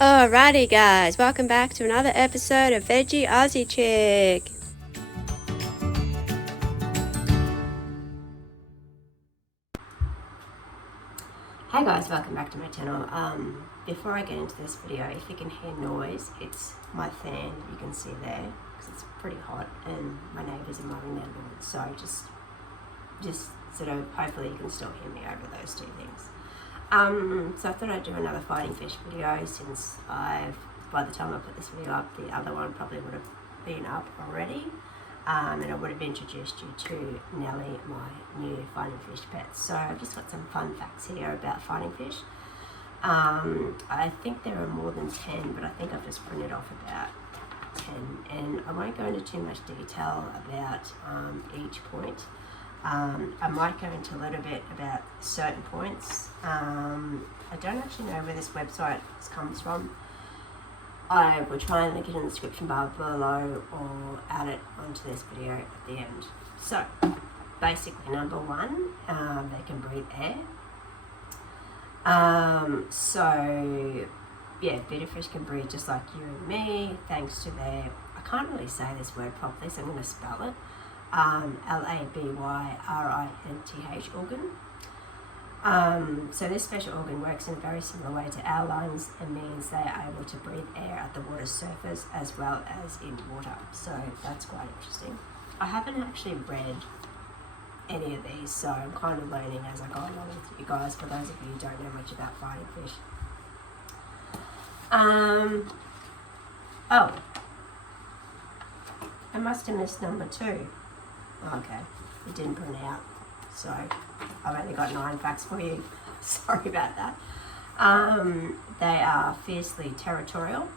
Alrighty guys, welcome back to another episode of Veggie Aussie Chick. Hey guys, welcome back to my channel. Before I get into this video, if you can hear noise, it's my fan you can see there because it's pretty hot and my neighbours are mowing their lawn, so just sort of hopefully you can still hear me over those two things. So I thought I'd do another fighting fish video since by the time I put this video up, the other one probably would have been up already. And I would have introduced you to Nellie, my new fighting fish pet. So I've just got some fun facts here about fighting fish. I think there are more than 10, but I think I've just printed off about 10. And I won't go into too much detail about each point. I might go into a little bit about certain points. I don't actually know where this website comes from. I will try and link it in the description bar below or add it onto this video at the end. So, basically number one, they can breathe air. Betta fish can breathe just like you and me, thanks to their, I can't really say this word properly, so I'm going to spell it, Labyrintth organ. So this special organ works in a very similar way to our lungs and means they are able to breathe air at the water's surface as well as in water. So that's quite interesting. I haven't actually read any of these, so I'm kind of learning as I go along with you guys, for those of you who don't know much about fighting fish. I must have missed number 2. Okay, it didn't print out. So I've only got 9 facts for you. Sorry about that. They are fiercely territorial.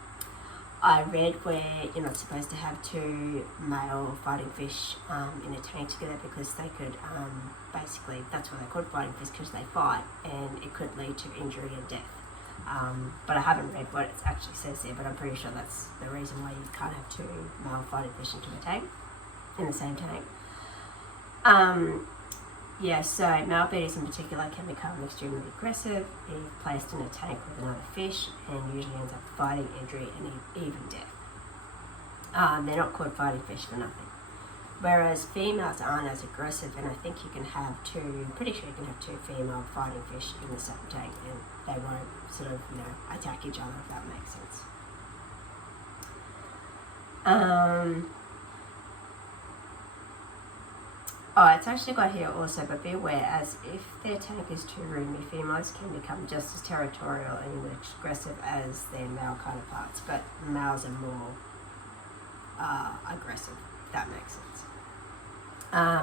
I read where you're not supposed to have 2 male fighting fish in a tank together because they could, basically, that's why they're called fighting fish, because they fight and it could lead to injury and death. But I haven't read what it actually says there, but I'm pretty sure that's the reason why you can't have 2 male fighting fish in the same tank. So male beaters in particular can become extremely aggressive if placed in a tank with another fish and usually ends up fighting, injury and even death. They're not called fighting fish for nothing. Whereas females aren't as aggressive, and I think you can have 2, pretty sure you can have 2 female fighting fish in the same tank and they won't sort of, attack each other, if that makes sense. It's actually got here also, but be aware, as if their tank is too roomy, females can become just as territorial and aggressive as their male counterparts, but males are more aggressive, if that makes sense.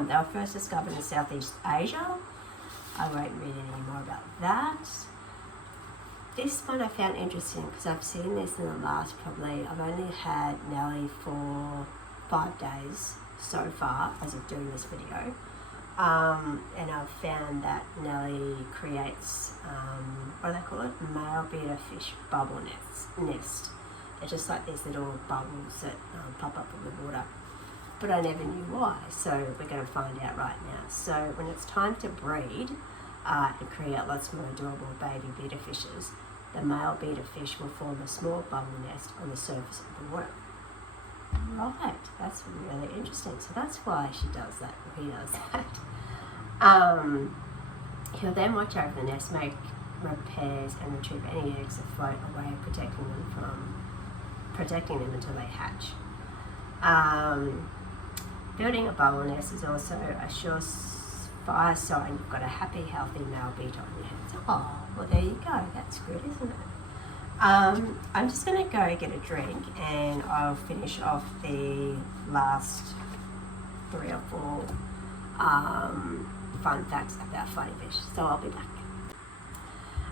They were first discovered in Southeast Asia. I won't read any more about that. This one I found interesting because I've seen this in the last I've only had Nellie for 5 days so far as of doing this video, and I've found that Nellie creates what do they call it? Male betta fish bubble nest. They're just like these little bubbles that pop up in the water, but I never knew why, so we're going to find out right now. So when it's time to breed and create lots more adorable baby betta fishes, the male betta fish will form a small bubble nest on the surface of the water. Right, that's really interesting. So that's why she does that, or he does that. He'll then watch over the nest, make repairs and retrieve any eggs that float away, protecting them until they hatch. Building a bubble nest is also a surefire sign you've got a happy, healthy male betta on your hands. Oh, well there you go, that's good, isn't it? I'm just going to go get a drink and I'll finish off the last 3 or 4 fun facts about fighting fish. So I'll be back.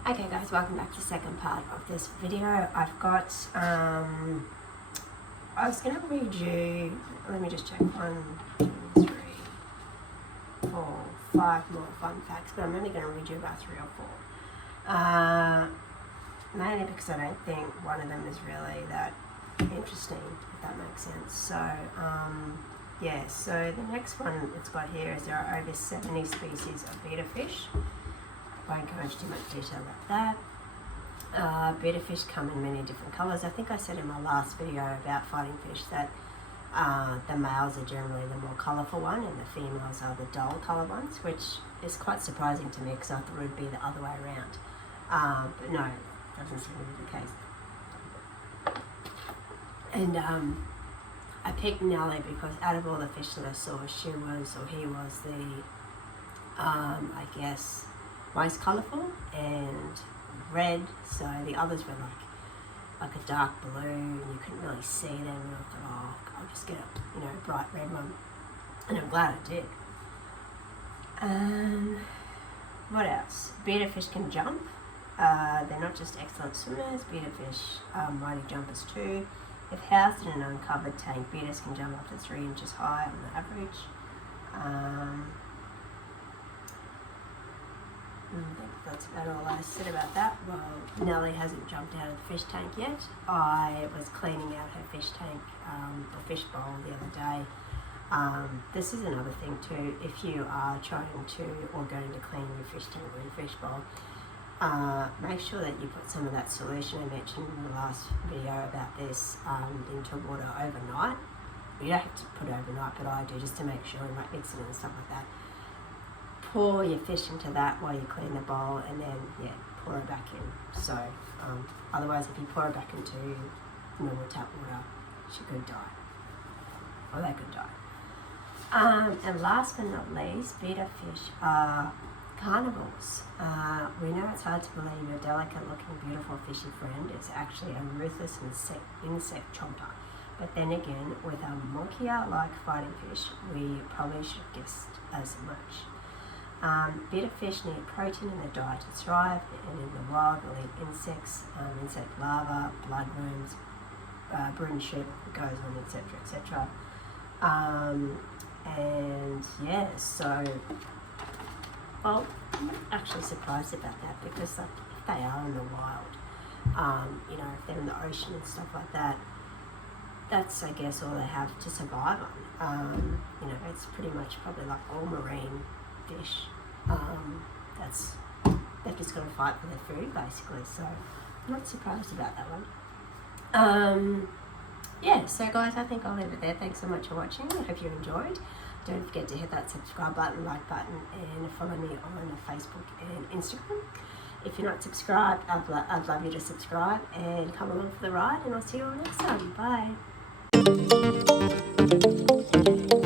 Okay guys, welcome back to the second part of this video. I've got, I was going to read you, let me just check, 1, 2, 3, 4, 5 more fun facts, but I'm only going to read you about 3 or 4. Mainly because I don't think one of them is really that interesting, if that makes sense. So, so the next one it's got here is there are over 70 species of betta fish. I won't go into too much detail about that. Betta fish come in many different colours. I think I said in my last video about fighting fish that the males are generally the more colourful one and the females are the dull colour ones, which is quite surprising to me because I thought it would be the other way around. But no, it doesn't seem to be the case. And I picked Nellie because out of all the fish that I saw, he was the, I guess, most colourful and red. So the others were like a dark blue and you couldn't really see them. And I thought, oh, I'll just get a bright red one. And I'm glad I did. What else? Betta fish can jump. They're not just excellent swimmers. Betta fish are mighty jumpers too. If housed in an uncovered tank, bettas can jump up to 3 inches high on the average. I think that's about all I said about that. Well, Nellie hasn't jumped out of the fish tank yet. I was cleaning out her fish tank, or fish bowl the other day. This is another thing too. If you are trying to or going to clean your fish tank or your fish bowl, make sure that you put some of that solution I mentioned in the last video about this into water overnight. You don't have to put it overnight, but I do just to make sure, and like mixing and stuff like that. Pour your fish into that while you clean the bowl, and then pour it back in. So otherwise, if you pour it back into normal tap water, she could die, or they could die. And last but not least, betta fish are carnivores. We know it's hard to believe a delicate-looking, beautiful fishy friend is actually a ruthless insect chomper. But then again, with a monkia-like fighting fish, we probably should have guessed as much. Betta fish need protein in their diet to thrive, and in the wild they'll eat insects, insect larvae, bloodworms, broomship, goes on, etc., etc. And yeah, so I'm actually surprised about that because like if they are in the wild, if they're in the ocean and stuff like that, that's I guess all they have to survive on. It's pretty much probably like all marine fish. They're just going to fight for their food basically. So I'm not surprised about that one. So guys, I think I'll leave it there. Thanks so much for watching. I hope you enjoyed. Don't forget to hit that subscribe button, like button, and follow me on Facebook and Instagram. If you're not subscribed, I'd love you to subscribe and come along for the ride, and I'll see you all next time. Bye.